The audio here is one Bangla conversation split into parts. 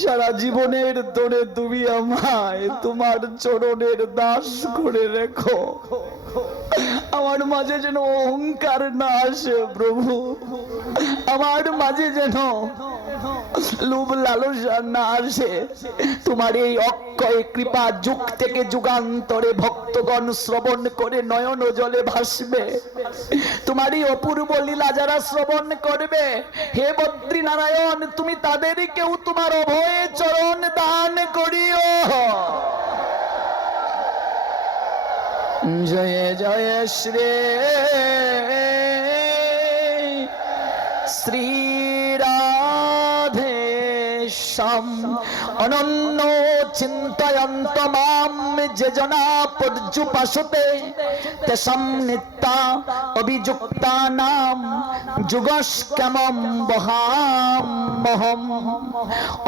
সারা জীবনের তোরে তুমি আমায়, তোমার চরণের দাস করে রেখো। আমার মাঝে যেন অহংকার না আসে, প্রভু। আমার মাঝে যেন লোভ লালসা না আসে। তোমার এই অক্ষয় কৃপা যুগ থেকে যুগান্তরে ভক্তগণ শ্রবণ করে নয়ন জলে ভাসবে? তোমারই অপূর্ব লীলা যারা শ্রবণ করবে, হে বদ্রী নারায়ণ তুমি তাদের কেউ তোমার অভয়ে চরণ দান করিও। জয় জয় শ্রী শ্রী রাধে শ্যাম অনন্য চিন্তয়ন্ত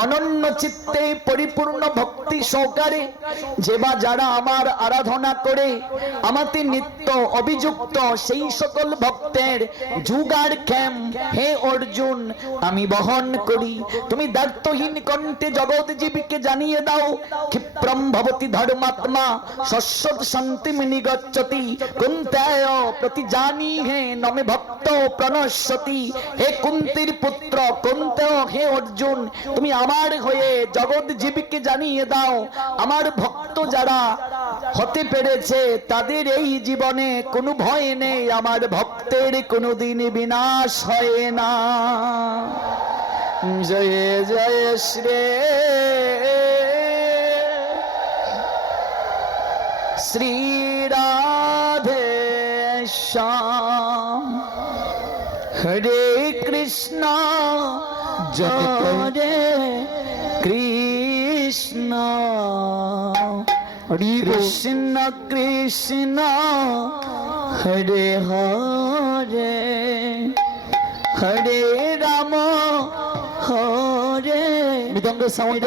অনন্য চিত্তে পরিপূর্ণ ভক্তি সহকারে যে বা যারা আমার আরাধনা করে আমাতে নিত্য অভিযুক্ত সেই সকল ভক্তের যুগার ক্ষেম। হে অর্জুন, আমি বহন করি। তুমি দায়িত্বহীন কণ্ঠে জগৎ জীবীকে জানিয়ে দাও ক্ষিপ্রম ভবতি ধর্মাত্মা শস্যত শান্তি নিগচ্ছতি কুন্তায় প্রতি জানি হে নমে ভক্ত প্রণশ্যতি হে কুন্তির পুত্র কুন্তেয় হে অর্জুন তুমি আমার হয়ে জগৎ জীবীকে জানিয়ে দাও আমার ভক্ত যারা হতে পেরেছে তাদের এই জীবনে কোনো ভয় নেই আমার ভক্তের কোনোদিন বিনাশ হয় না জয় জয় শ্রী শ্রী রাধে শ্যাম হরে কৃষ্ণ হরে কৃষ্ণ কৃষ্ণ কৃষ্ণ হরে হরে হরে রাম হরে মৃদঙ্গ সাউন্ড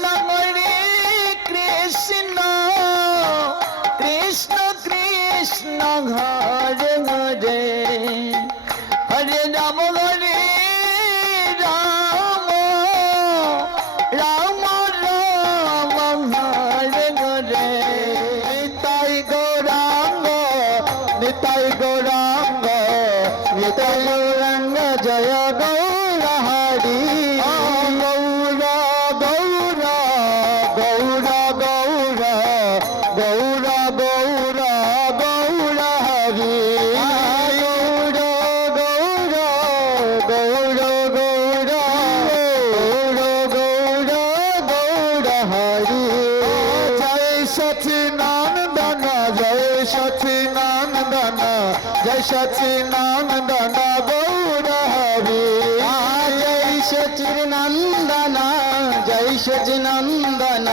जय सचिनानंदन जय सचिनानंदन जय सचिनानंदन गौर हरि जय सचिनंदन जय सचिनंदन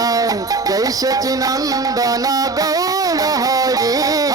जय सचिनंदन गौर हरि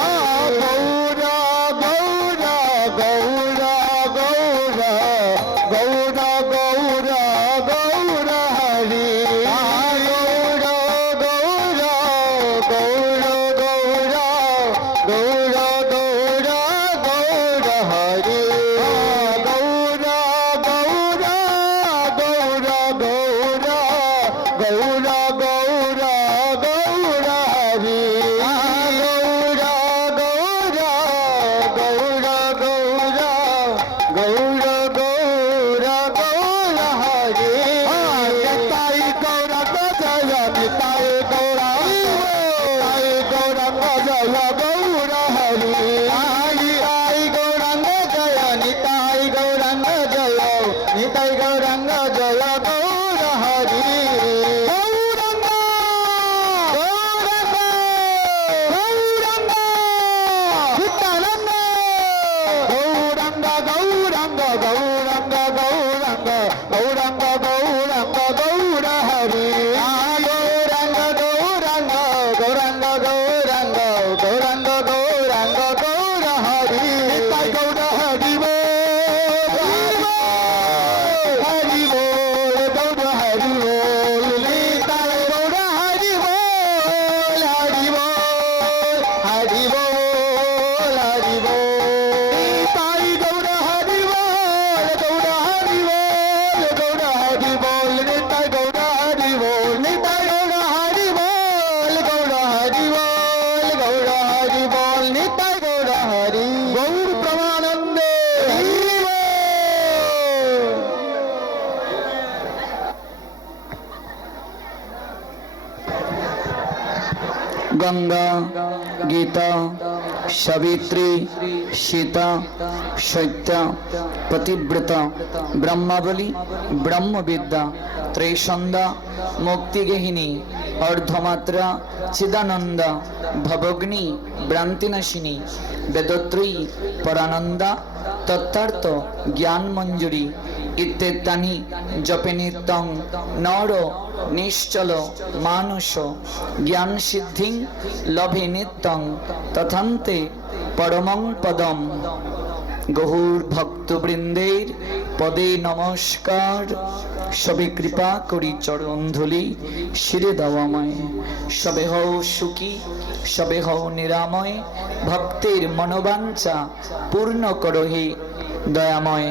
গঙ্গা, গীতা, সাবিত্রী, সীতা, সৈত্যা, পতিব্রতা, ব্রহ্মাবলী, ব্রহ্মবিদ্যা, ত্রৈসন্ধ্যা মুক্তিগেহিনী অর্ধমাত্রা, চিদানন্দা, ভবগ্নি, ভ্রান্তিনাশিনী, বেদত্রয়ী, পরানন্দা, তত্ত্বার্থ, জ্ঞানমঞ্জুরি ইত্যেতানি জপে নিত্যং নর নিশ্চল মানুষ জ্ঞান সিদ্ধিং লভে নিত্যং তথান্তে পরমং পদম। গহুর ভক্তবৃন্দের পদে নমস্কার। সবে কৃপা করি চরণ ধুলি শিরে দাওয়াময় সবে হও সুখী, সবে হও নিরাময়। ভক্তের মনোবাঞ্ছা পূর্ণ করো হে দয়াময়।